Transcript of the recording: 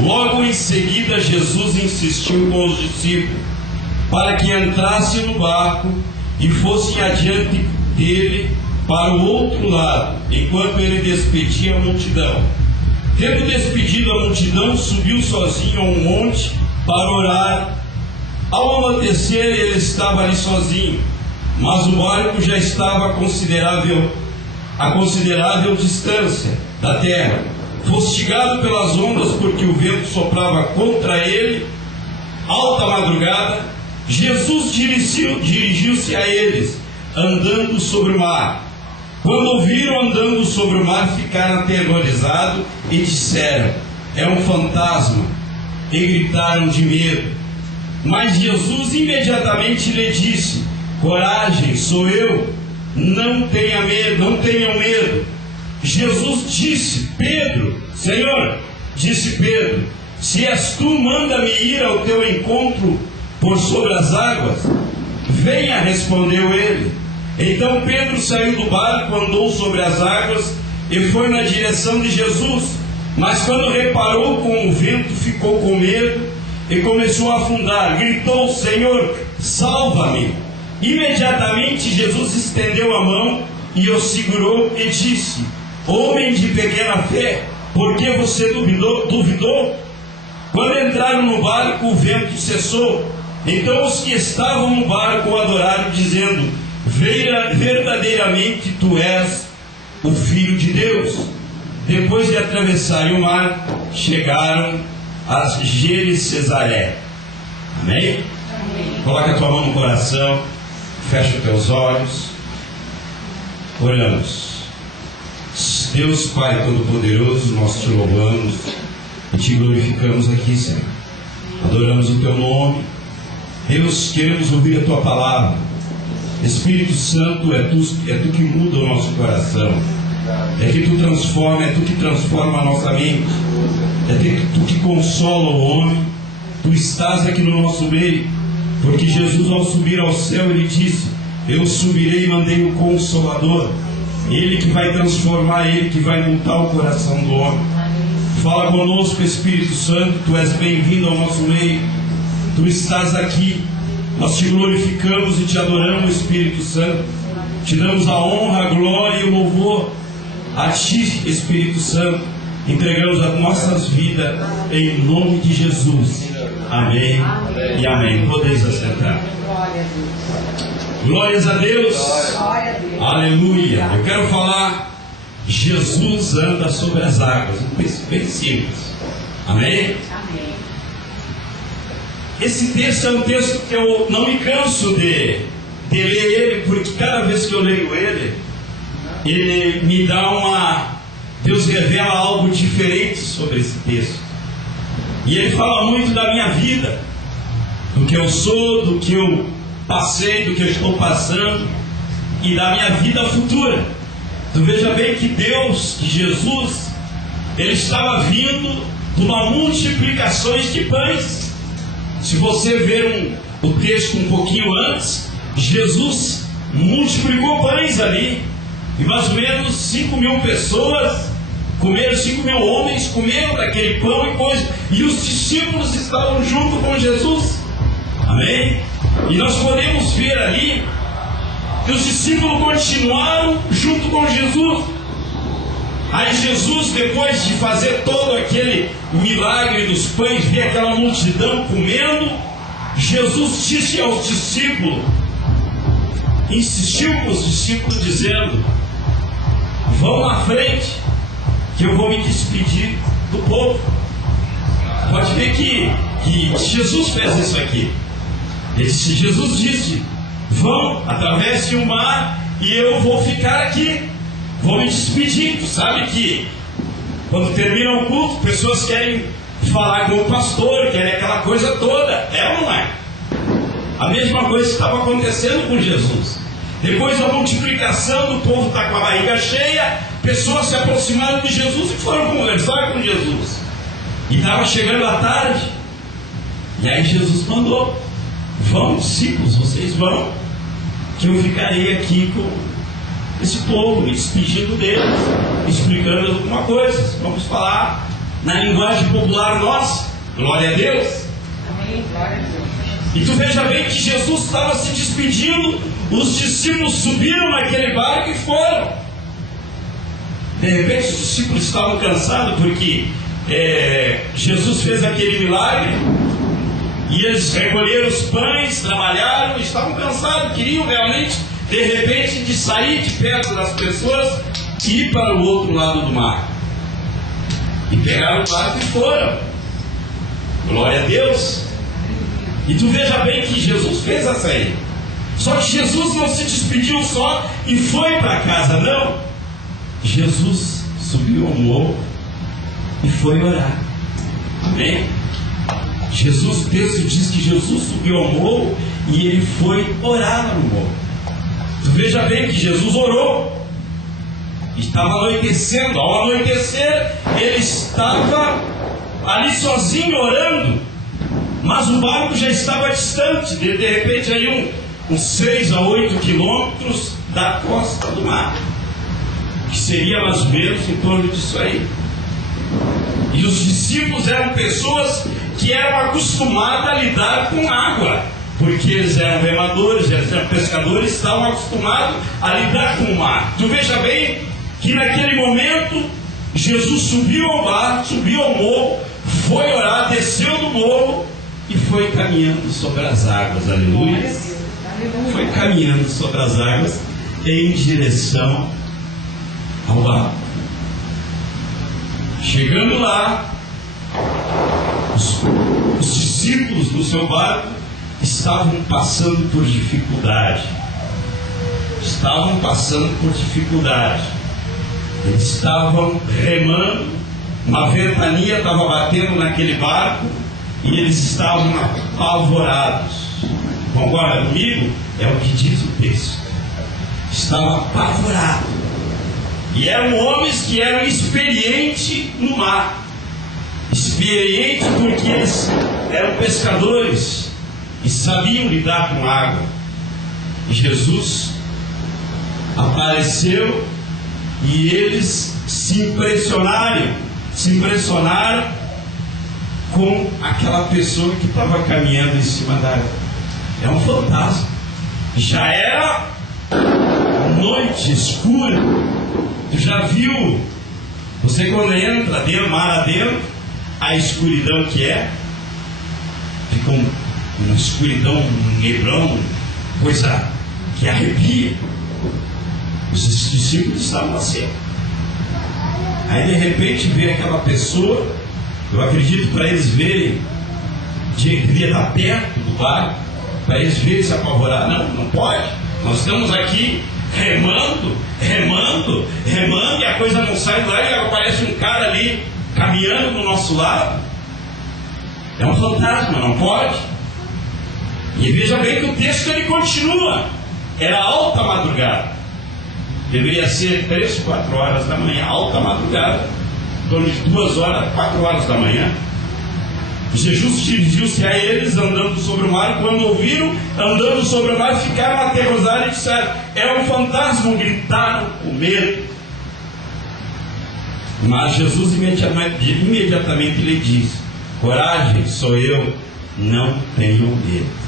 Logo em seguida, Jesus insistiu com os discípulos para que entrassem no barco e fossem adiante dele para o outro lado, enquanto ele despedia a multidão. Tendo despedido a multidão, subiu sozinho a um monte para orar. Ao anoitecer, ele estava ali sozinho, mas o barco já estava a considerável distância da terra, fustigado pelas ondas, porque o vento soprava contra ele. Alta madrugada, Jesus dirigiu-se a eles, andando sobre o mar. Quando ouviram andando sobre o mar, ficaram aterrorizados e disseram: é um fantasma, e gritaram de medo. Mas Jesus imediatamente lhe disse: coragem, sou eu, não tenham medo. Jesus disse: Pedro, Senhor, disse Pedro, se és tu, manda-me ir ao teu encontro por sobre as águas. Venha, respondeu ele. Então Pedro saiu do barco, andou sobre as águas e foi na direção de Jesus. Mas quando reparou com o vento, ficou com medo e começou a afundar. Gritou: Senhor, salva-me! Imediatamente Jesus estendeu a mão e o segurou e disse: homem de pequena fé, por que você duvidou? Quando entraram no barco, o vento cessou. Então os que estavam no barco o adoraram, dizendo: verdadeiramente tu és o Filho de Deus. Depois de atravessarem o mar, chegaram a Gerizaré. Amém? Coloca a tua mão no coração, fecha os teus olhos. Oramos. Deus Pai Todo-Poderoso, nós te louvamos e te glorificamos aqui, Senhor. Adoramos o teu nome. Deus, queremos ouvir a tua palavra. Espírito Santo, é tu que muda o nosso coração. É que tu que transforma a nossa mente. É tu que consola o homem. Tu estás aqui no nosso meio. Porque Jesus, ao subir ao céu, ele disse: eu subirei e mandei o Consolador. Ele que vai transformar, ele que vai mudar o coração do homem. Fala conosco, Espírito Santo. Tu és bem-vindo ao nosso meio. Tu estás aqui. Nós te glorificamos e te adoramos, Espírito Santo. Te damos a honra, a glória e o louvor a ti, Espírito Santo. Entregamos as nossas vidas em nome de Jesus. Amém e amém. Podeis assentar. Glórias a Deus. Aleluia. Eu quero falar: Jesus anda sobre as águas. Um texto bem simples. Amém? Esse texto é um texto que eu não me canso de ler ele, porque cada vez que eu leio ele me dá Deus revela algo diferente sobre esse texto. E ele fala muito da minha vida, do que eu sou, do que eu passei, do que eu estou passando e da minha vida futura. Tu veja bem que Jesus, ele estava vindo de uma multiplicação de pães. Se você ver o texto um pouquinho antes, Jesus multiplicou pães ali, e mais ou menos 5.000 pessoas comeram, 5.000 homens comeram daquele pão e coisa, e os discípulos estavam junto com Jesus. Amém? E nós podemos ver ali que os discípulos continuaram junto com Jesus. Aí Jesus, depois de fazer todo aquele milagre dos pães, ver aquela multidão comendo, Jesus disse aos discípulos, insistiu com os discípulos dizendo: vão à frente, que eu vou me despedir do povo. Pode ver que Jesus fez isso aqui. Jesus disse: vão, atravessem o mar e eu vou ficar aqui. Vou me despedir. Tu sabe que quando termina o culto, pessoas querem falar com o pastor, querem aquela coisa toda. É ou não é? A mesma coisa que estava acontecendo com Jesus. Depois da multiplicação, do povo está com a barriga cheia, pessoas se aproximaram de Jesus e foram conversar com Jesus. E estava chegando a tarde. E aí Jesus mandou: vão, discípulos, vocês vão, que eu ficarei aqui com esse povo, me despedindo deles, explicando alguma coisa. Vamos falar na linguagem popular nossa. Glória a Deus. Amém. Glória a Deus. E tu veja bem que Jesus estava se despedindo, os discípulos subiram naquele barco e foram. De repente os discípulos estavam cansados porque Jesus fez aquele milagre e eles recolheram os pães, trabalharam, estavam cansados, queriam realmente de repente de sair de perto das pessoas e ir para o outro lado do mar. E pegaram o barco e foram. Glória a Deus. E tu veja bem que Jesus fez a saída. Só que Jesus não se despediu só e foi para casa, não. Jesus subiu ao morro e foi orar. Amém? Jesus, o texto diz que Jesus subiu ao morro e ele foi orar no morro. Tu veja bem que Jesus orou. Estava anoitecendo. Ao anoitecer, ele estava ali sozinho orando. Mas o barco já estava distante, de repente aí uns 6 a 8 quilômetros da costa do mar, que seria mais ou menos em torno disso aí. E os discípulos eram pessoas que eram acostumadas a lidar com água, porque eles eram remadores, eles eram pescadores, estavam acostumados a lidar com o mar. Tu veja bem que naquele momento Jesus subiu ao barco, subiu ao morro, foi orar, desceu do morro e foi caminhando sobre as águas, aleluia. Foi caminhando sobre as águas em direção ao barco. Chegando lá, os discípulos do seu barco estavam passando por dificuldade. Estavam passando por dificuldade. Eles estavam remando, uma ventania estava batendo naquele barco e eles estavam apavorados. Concorda comigo? É o que diz o texto. Estavam apavorados. E eram homens que eram experientes no mar. Experientes porque eles eram pescadores e sabiam lidar com água. E Jesus apareceu e eles se impressionaram com aquela pessoa que estava caminhando em cima da água. É um fantasma. Já era noite escura. Tu já viu? Você quando entra dentro, mar adentro, a escuridão que é, fica uma escuridão, um neblão, coisa que arrepia. Os discípulos estavam assim. Aí de repente vê aquela pessoa, eu acredito para eles verem, devia estar perto do barco, para eles verem se apavorar. Não pode. Nós estamos aqui remando, e a coisa não sai do ar e aparece um cara ali caminhando do nosso lado. É um fantasma, não pode. E veja bem que o texto ele continua. Era alta madrugada. Deveria ser 3, 4 horas da manhã, alta madrugada, em torno de 2 horas, 4 horas da manhã. Jesus dirigiu-se a eles andando sobre o mar. Quando ouviram andando sobre o mar, ficaram aterrorizados e disseram: é um fantasma, gritaram com medo. Mas Jesus imediatamente lhe disse: coragem, sou eu, não tenham medo.